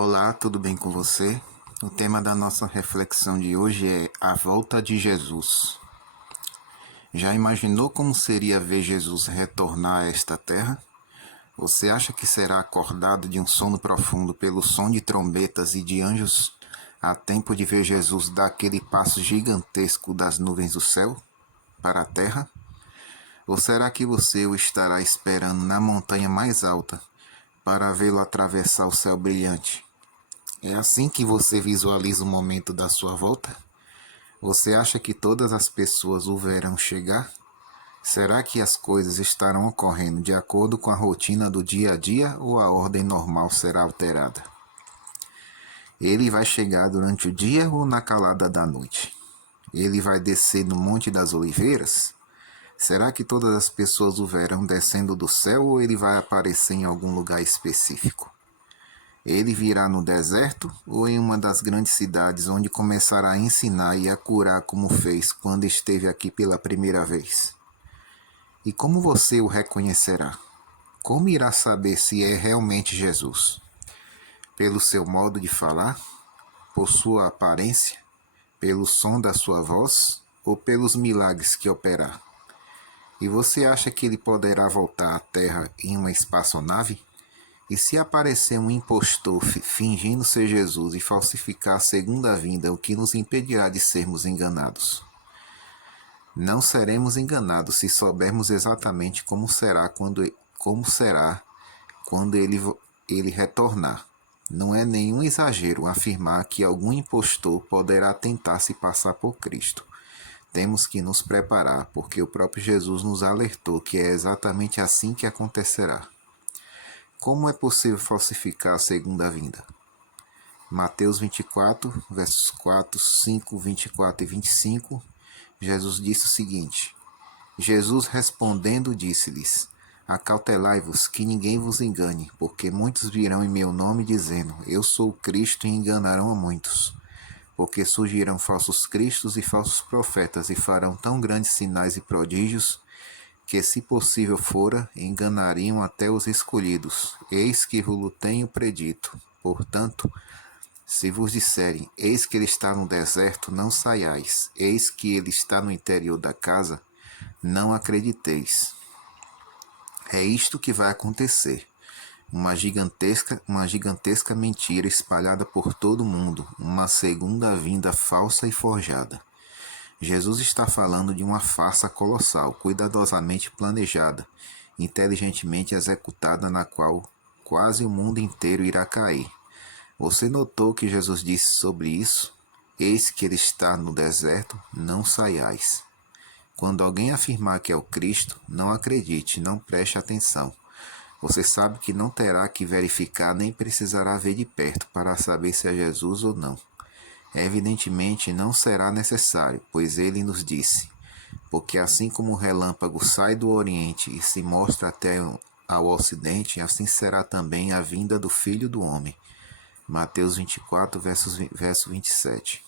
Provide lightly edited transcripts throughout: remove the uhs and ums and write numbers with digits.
Olá, tudo bem com você? O tema da nossa reflexão de hoje é a volta de Jesus. Já imaginou como seria ver Jesus retornar a esta terra? Você acha que será acordado de um sono profundo pelo som de trombetas e de anjos a tempo de ver Jesus dar aquele passo gigantesco das nuvens do céu para a terra? Ou será que você o estará esperando na montanha mais alta para vê-lo atravessar o céu brilhante? É assim que você visualiza o momento da sua volta? Você acha que todas as pessoas o verão chegar? Será que as coisas estarão ocorrendo de acordo com a rotina do dia a dia ou a ordem normal será alterada? Ele vai chegar durante o dia ou na calada da noite? Ele vai descer no Monte das Oliveiras? Será que todas as pessoas o verão descendo do céu ou ele vai aparecer em algum lugar específico? Ele virá no deserto ou em uma das grandes cidades onde começará a ensinar e a curar como fez quando esteve aqui pela primeira vez? E como você o reconhecerá? Como irá saber se é realmente Jesus? Pelo seu modo de falar? Por sua aparência? Pelo som da sua voz? Ou pelos milagres que operar? E você acha que ele poderá voltar à Terra em uma espaçonave? E se aparecer um impostor fingindo ser Jesus e falsificar a segunda vinda, o que nos impedirá de sermos enganados? Não seremos enganados se soubermos exatamente como será quando ele retornar. Não é nenhum exagero afirmar que algum impostor poderá tentar se passar por Cristo. Temos que nos preparar, porque o próprio Jesus nos alertou que é exatamente assim que acontecerá. Como é possível falsificar a segunda vinda? Mateus 24, versos 4, 5, 24 e 25, Jesus disse o seguinte: Jesus respondendo disse-lhes: Acautelai-vos que ninguém vos engane, porque muitos virão em meu nome dizendo: Eu sou o Cristo, e enganarão a muitos. Porque surgirão falsos cristos e falsos profetas, e farão tão grandes sinais e prodígios, que, se possível fora, enganariam até os escolhidos. Eis que vos tenho predito. Portanto, se vos disserem, eis que ele está no deserto, não saiais. Eis que ele está no interior da casa, não acrediteis. É isto que vai acontecer. Uma gigantesca mentira espalhada por todo o mundo, uma segunda vinda falsa e forjada. Jesus está falando de uma farsa colossal, cuidadosamente planejada, inteligentemente executada, na qual quase o mundo inteiro irá cair. Você notou que Jesus disse sobre isso? Eis que ele está no deserto, não saiais. Quando alguém afirmar que é o Cristo, não acredite, não preste atenção. Você sabe que não terá que verificar nem precisará ver de perto para saber se é Jesus ou não. Evidentemente não será necessário, pois ele nos disse: porque assim como o relâmpago sai do Oriente e se mostra até ao Ocidente, assim será também a vinda do Filho do Homem. Mateus 24, verso 27.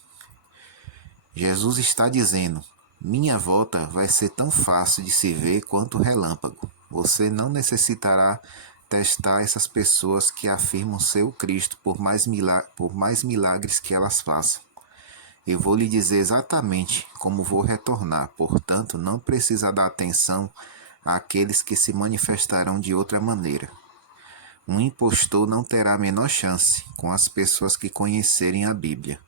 Jesus está dizendo: minha volta vai ser tão fácil de se ver quanto o relâmpago. Você não necessitará testar essas pessoas que afirmam ser o Cristo por mais milagres que elas façam. Eu vou lhe dizer exatamente como vou retornar, portanto, não precisa dar atenção àqueles que se manifestarão de outra maneira. Um impostor não terá a menor chance com as pessoas que conhecerem a Bíblia,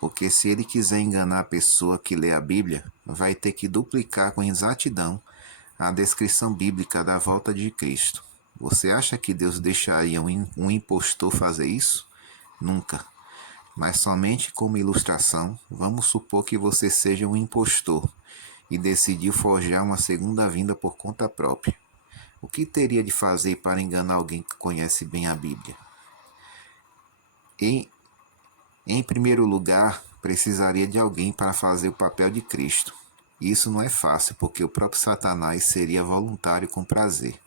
porque se ele quiser enganar a pessoa que lê a Bíblia, vai ter que duplicar com exatidão a descrição bíblica da volta de Cristo. Você acha que Deus deixaria um impostor fazer isso? Nunca. Mas somente como ilustração, vamos supor que você seja um impostor e decidiu forjar uma segunda vinda por conta própria. O que teria de fazer para enganar alguém que conhece bem a Bíblia? Em primeiro lugar, precisaria de alguém para fazer o papel de Cristo. Isso não é fácil, porque o próprio Satanás seria voluntário com prazer.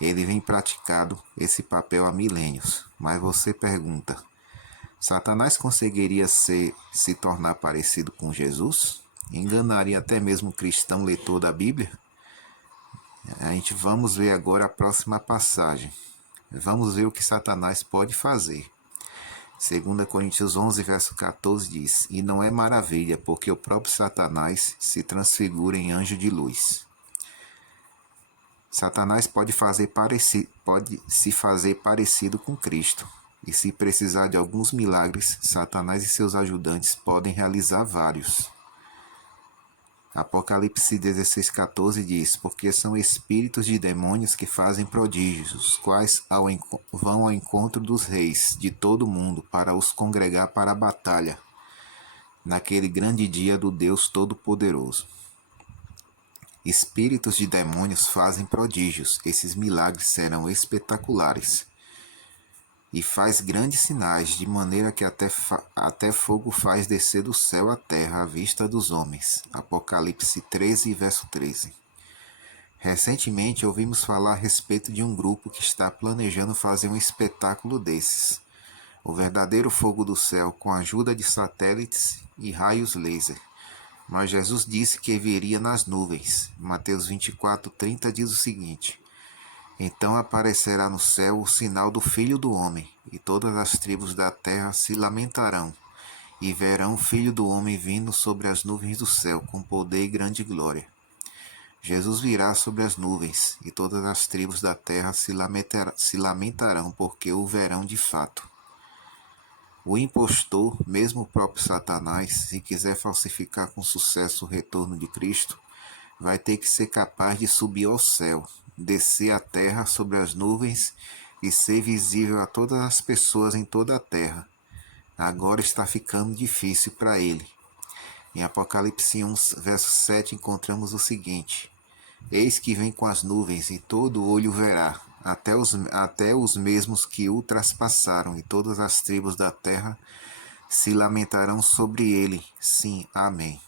Ele vem praticando esse papel há milênios. Mas você pergunta: Satanás conseguiria se tornar parecido com Jesus? Enganaria até mesmo o cristão leitor da Bíblia? Vamos ver agora a próxima passagem. Vamos ver o que Satanás pode fazer. 2 Coríntios 11, verso 14 diz: E não é maravilha, porque o próprio Satanás se transfigura em anjo de luz. Satanás pode se fazer parecido com Cristo. E se precisar de alguns milagres, Satanás e seus ajudantes podem realizar vários. Apocalipse 16,14 diz: Porque são espíritos de demônios que fazem prodígios, os quais vão ao encontro dos reis de todo o mundo para os congregar para a batalha, naquele grande dia do Deus Todo-Poderoso. Espíritos de demônios fazem prodígios, esses milagres serão espetaculares. E faz grandes sinais, de maneira que até fogo faz descer do céu à terra à vista dos homens. Apocalipse 13, verso 13. Recentemente ouvimos falar a respeito de um grupo que está planejando fazer um espetáculo desses. O verdadeiro fogo do céu com a ajuda de satélites e raios laser. Mas Jesus disse que viria nas nuvens. Mateus 24:30 diz o seguinte: Então aparecerá no céu o sinal do Filho do Homem, e todas as tribos da terra se lamentarão, e verão o Filho do Homem vindo sobre as nuvens do céu, com poder e grande glória. Jesus virá sobre as nuvens, e todas as tribos da terra se lamentarão, porque o verão de fato. O impostor, mesmo o próprio Satanás, se quiser falsificar com sucesso o retorno de Cristo, vai ter que ser capaz de subir ao céu, descer à terra sobre as nuvens e ser visível a todas as pessoas em toda a terra. Agora está ficando difícil para ele. Em Apocalipse 1, verso 7, encontramos o seguinte: Eis que vem com as nuvens, e todo olho verá, até os mesmos que o traspassaram, e todas as tribos da terra se lamentarão sobre ele. Sim, amém.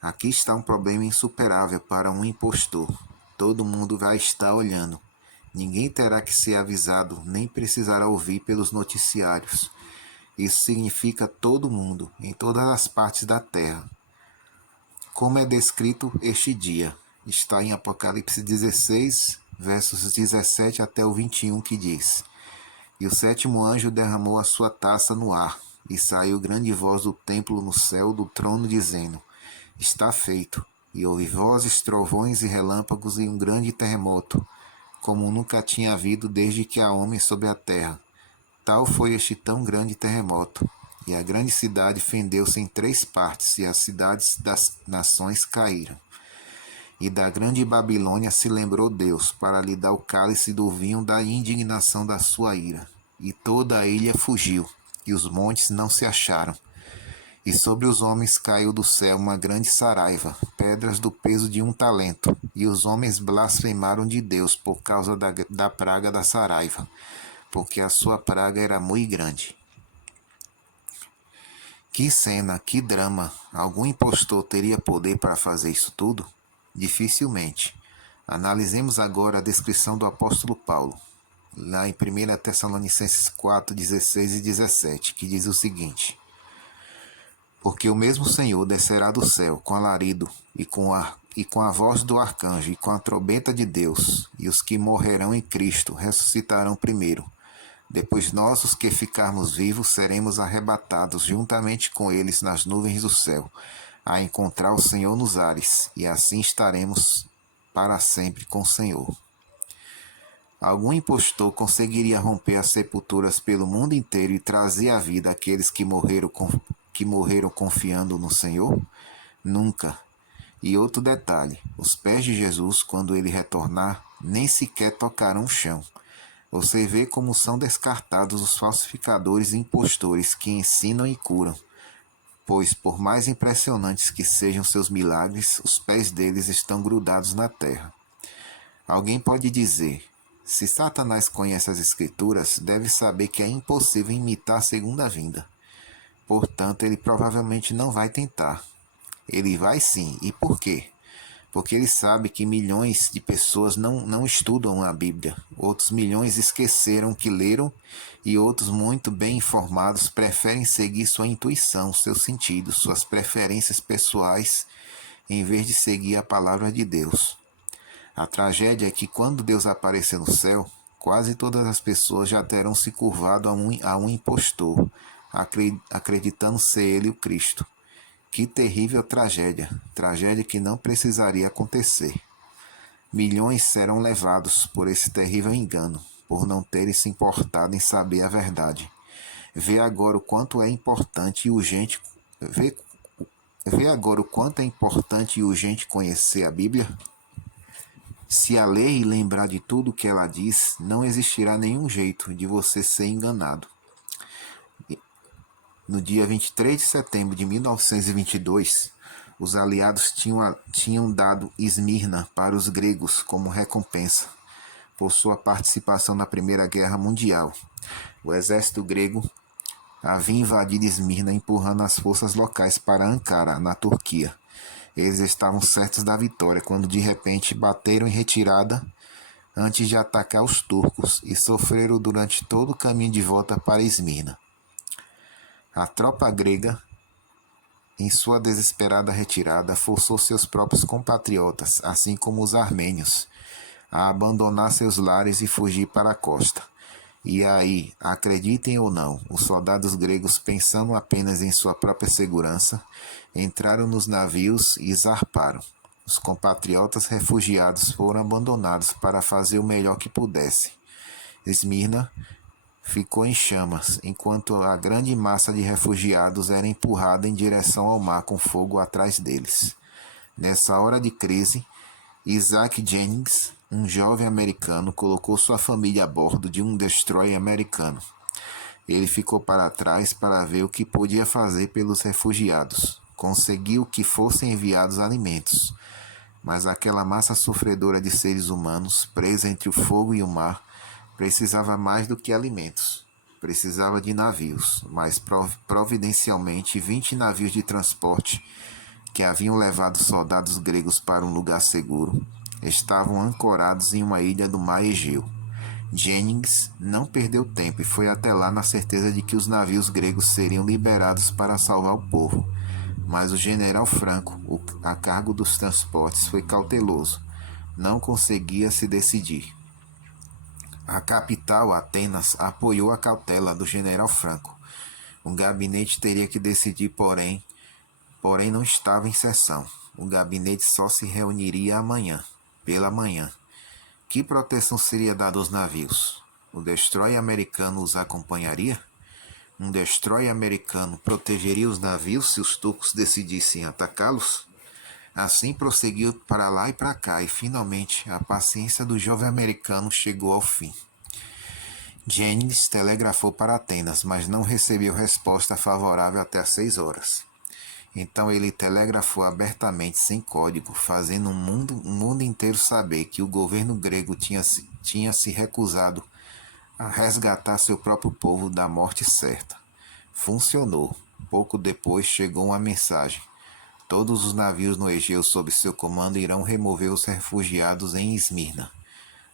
Aqui está um problema insuperável para um impostor. Todo mundo vai estar olhando. Ninguém terá que ser avisado, nem precisará ouvir pelos noticiários. Isso significa todo mundo, em todas as partes da terra. Como é descrito este dia? Está em Apocalipse 16, versos 17 até o 21, que diz: E o sétimo anjo derramou a sua taça no ar, e saiu grande voz do templo no céu do trono, dizendo: Está feito. E houve vozes, trovões e relâmpagos e um grande terremoto, como nunca tinha havido desde que há homens sobre a terra. Tal foi este tão grande terremoto. E a grande cidade fendeu-se em 3 partes, e as cidades das nações caíram. E da grande Babilônia se lembrou Deus, para lhe dar o cálice do vinho da indignação da sua ira. E toda a ilha fugiu, e os montes não se acharam. E sobre os homens caiu do céu uma grande saraiva, pedras do peso de 1 talento. E os homens blasfemaram de Deus por causa da praga da saraiva, porque a sua praga era muito grande. Que cena, que drama! Algum impostor teria poder para fazer isso tudo? Dificilmente. Analisemos agora a descrição do apóstolo Paulo, lá em 1 Tessalonicenses 4, 16 e 17, que diz o seguinte: Porque o mesmo Senhor descerá do céu com alarido, e com a voz do arcanjo, e com a trombeta de Deus, e os que morrerão em Cristo ressuscitarão primeiro. Depois nós, os que ficarmos vivos, seremos arrebatados juntamente com eles nas nuvens do céu, a encontrar o Senhor nos ares, e assim estaremos para sempre com o Senhor. Algum impostor conseguiria romper as sepulturas pelo mundo inteiro e trazer à vida aqueles que morreram confiando no Senhor? Nunca. E outro detalhe: os pés de Jesus, quando ele retornar, nem sequer tocarão o chão. Você vê como são descartados os falsificadores e impostores que ensinam e curam, pois, por mais impressionantes que sejam seus milagres, os pés deles estão grudados na terra. Alguém pode dizer: se Satanás conhece as Escrituras, deve saber que é impossível imitar a segunda vinda. Portanto, ele provavelmente não vai tentar. Ele vai sim. E por quê? Porque ele sabe que milhões de pessoas não estudam a Bíblia. Outros milhões esqueceram que leram, e outros muito bem informados preferem seguir sua intuição, seus sentidos, suas preferências pessoais, em vez de seguir a palavra de Deus. A tragédia é que quando Deus aparecer no céu, Quase todas as pessoas já terão se curvado a um impostor, acreditando ser ele o Cristo. Que terrível tragédia, tragédia que não precisaria acontecer. Milhões serão levados por esse terrível engano, por não terem se importado em saber a verdade. Vê agora o quanto é importante e urgente. Vê agora o quanto é importante e urgente conhecer a Bíblia? Se a ler e lembrar de tudo o que ela diz, não existirá nenhum jeito de você ser enganado. No dia 23 de setembro de 1922, os aliados tinham dado Esmirna para os gregos como recompensa por sua participação na Primeira Guerra Mundial. O exército grego havia invadido Esmirna, empurrando as forças locais para Ankara, na Turquia. Eles estavam certos da vitória quando de repente bateram em retirada antes de atacar os turcos e sofreram durante todo o caminho de volta para Esmirna. A tropa grega, em sua desesperada retirada, forçou seus próprios compatriotas, assim como os armênios, a abandonar seus lares e fugir para a costa. E aí, acreditem ou não, os soldados gregos, pensando apenas em sua própria segurança, entraram nos navios e zarparam. Os compatriotas refugiados foram abandonados para fazer o melhor que pudessem. Esmirna ficou em chamas, enquanto a grande massa de refugiados era empurrada em direção ao mar com fogo atrás deles. Nessa hora de crise, Isaac Jennings, um jovem americano, colocou sua família a bordo de um destroyer americano. Ele ficou para trás para ver o que podia fazer pelos refugiados. Conseguiu que fossem enviados alimentos, mas aquela massa sofredora de seres humanos, presa entre o fogo e o mar, precisava mais do que alimentos. Precisava de navios, mas providencialmente 20 navios de transporte que haviam levado soldados gregos para um lugar seguro, estavam ancorados em uma ilha do mar Egeu. Jennings não perdeu tempo e foi até lá na certeza de que os navios gregos seriam liberados para salvar o povo. Mas o general Franco, a cargo dos transportes, foi cauteloso. Não conseguia se decidir. A capital, Atenas, apoiou a cautela do general Franco. O gabinete teria que decidir, porém não estava em sessão. O gabinete só se reuniria amanhã, pela manhã. Que proteção seria dada aos navios? O destroyer americano os acompanharia? Um destroyer americano protegeria os navios se os turcos decidissem atacá-los? Assim prosseguiu para lá e para cá, e finalmente a paciência do jovem americano chegou ao fim. Jennings telegrafou para Atenas, mas não recebeu resposta favorável até às 6 horas. Então ele telegrafou abertamente, sem código, fazendo o mundo inteiro saber que o governo grego tinha se recusado a resgatar seu próprio povo da morte certa. Funcionou. Pouco depois chegou uma mensagem. Todos os navios no Egeu sob seu comando irão remover os refugiados em Esmirna.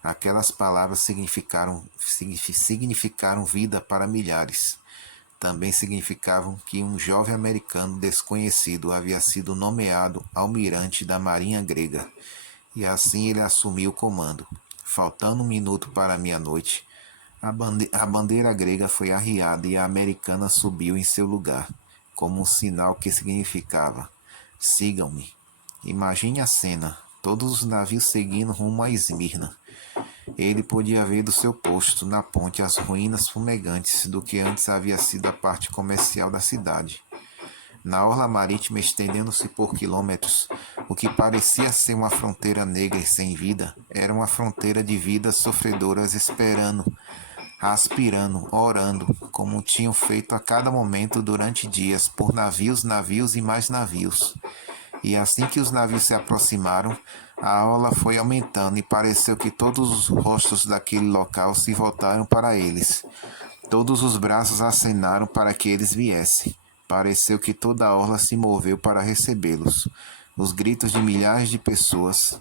Aquelas palavras significaram vida para milhares. Também significavam que um jovem americano desconhecido havia sido nomeado almirante da marinha grega, e assim ele assumiu o comando. Faltando 1 minuto para a meia-noite, a bandeira grega foi arriada e a americana subiu em seu lugar, como um sinal que significava: sigam-me. Imagine a cena, todos os navios seguindo rumo a Esmirna. Ele podia ver do seu posto na ponte as ruínas fumegantes do que antes havia sido a parte comercial da cidade. Na orla marítima, estendendo-se por quilômetros, o que parecia ser uma fronteira negra e sem vida, era uma fronteira de vidas sofredoras esperando, aspirando, orando, como tinham feito a cada momento durante dias, por navios e mais navios. E assim que os navios se aproximaram, a orla foi aumentando e pareceu que todos os rostos daquele local se voltaram para eles. Todos os braços acenaram para que eles viessem. Pareceu que toda a orla se moveu para recebê-los. Os gritos de milhares de pessoas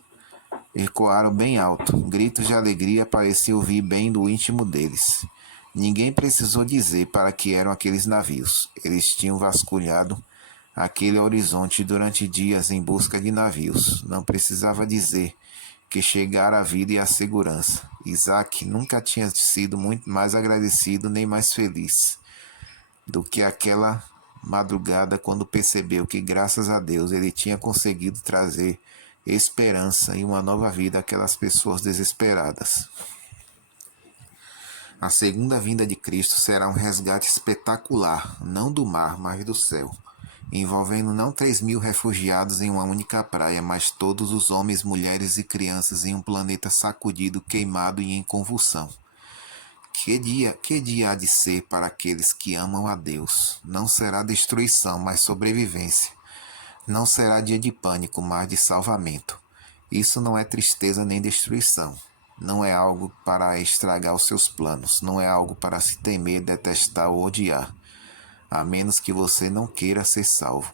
ecoaram bem alto. Gritos de alegria pareciam vir bem do íntimo deles. Ninguém precisou dizer para que eram aqueles navios. Eles tinham vasculhado aquele horizonte durante dias em busca de navios. Não precisava dizer que chegara a vida e a segurança. Isaac nunca tinha sido muito mais agradecido nem mais feliz do que aquela madrugada quando percebeu que, graças a Deus, ele tinha conseguido trazer esperança e uma nova vida àquelas pessoas desesperadas. A segunda vinda de Cristo será um resgate espetacular, não do mar, mas do céu, envolvendo não 3.000 refugiados em uma única praia, mas todos os homens, mulheres e crianças em um planeta sacudido, queimado e em convulsão. Que dia há de ser para aqueles que amam a Deus? Não será destruição, mas sobrevivência. Não será dia de pânico, mas de salvamento. Isso não é tristeza nem destruição. Não é algo para estragar os seus planos. Não é algo para se temer, detestar ou odiar. A menos que você não queira ser salvo.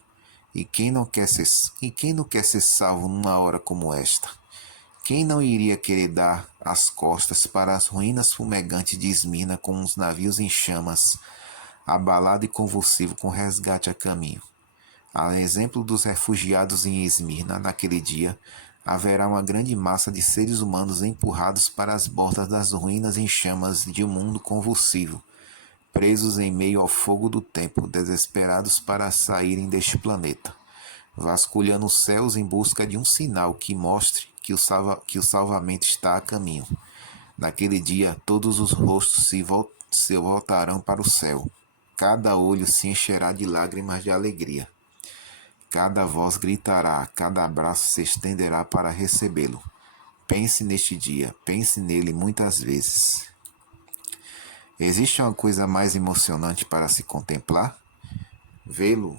E quem não quer ser salvo numa hora como esta? Quem não iria querer dar as costas para as ruínas fumegantes de Esmirna com os navios em chamas, abalado e convulsivo com resgate a caminho? A exemplo dos refugiados em Esmirna, naquele dia, haverá uma grande massa de seres humanos empurrados para as bordas das ruínas em chamas de um mundo convulsivo, presos em meio ao fogo do tempo, desesperados para saírem deste planeta, vasculhando os céus em busca de um sinal que mostre que o salvamento está a caminho. Naquele dia, todos os rostos se voltarão para o céu. Cada olho se encherá de lágrimas de alegria. Cada voz gritará, cada abraço se estenderá para recebê-lo. Pense neste dia, pense nele muitas vezes. Existe uma coisa mais emocionante para se contemplar? Vê-lo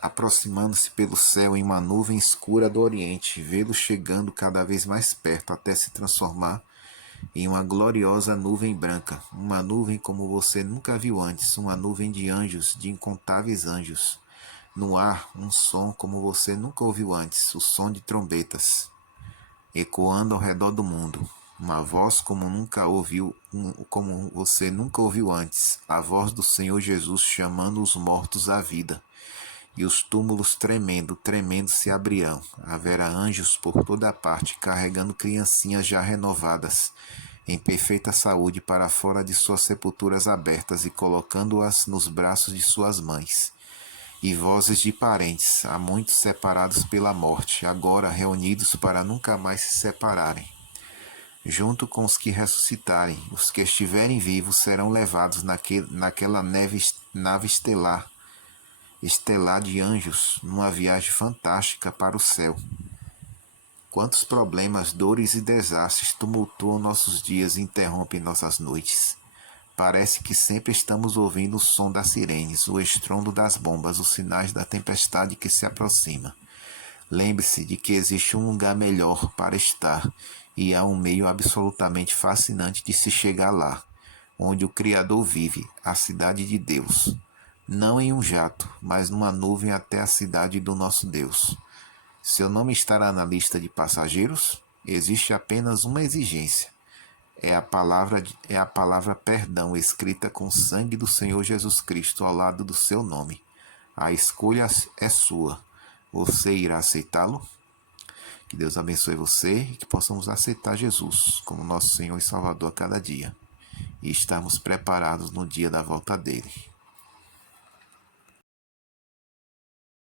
aproximando-se pelo céu em uma nuvem escura do Oriente, vê-lo chegando cada vez mais perto até se transformar em uma gloriosa nuvem branca, uma nuvem como você nunca viu antes, uma nuvem de anjos, de incontáveis anjos. No ar, um som como você nunca ouviu antes, o som de trombetas, ecoando ao redor do mundo. Uma voz como você nunca ouviu antes, a voz do Senhor Jesus chamando os mortos à vida. E os túmulos tremendo se abrirão. Haverá anjos por toda parte, carregando criancinhas já renovadas, em perfeita saúde, para fora de suas sepulturas abertas e colocando-as nos braços de suas mães. E vozes de parentes, há muitos separados pela morte, agora reunidos para nunca mais se separarem. Junto com os que ressuscitarem, os que estiverem vivos serão levados naquela nave estelar de anjos, numa viagem fantástica para o céu. Quantos problemas, dores e desastres tumultuam nossos dias e interrompem nossas noites. Parece que sempre estamos ouvindo o som das sirenes, o estrondo das bombas, os sinais da tempestade que se aproxima. Lembre-se de que existe um lugar melhor para estar e há um meio absolutamente fascinante de se chegar lá, onde o Criador vive, a cidade de Deus. Não em um jato, mas numa nuvem até a cidade do nosso Deus. Seu nome estará na lista de passageiros? Existe apenas uma exigência. É a palavra perdão escrita com o sangue do Senhor Jesus Cristo ao lado do seu nome. A escolha é sua. Você irá aceitá-lo? Que Deus abençoe você e que possamos aceitar Jesus como nosso Senhor e Salvador a cada dia. E estarmos preparados no dia da volta dele.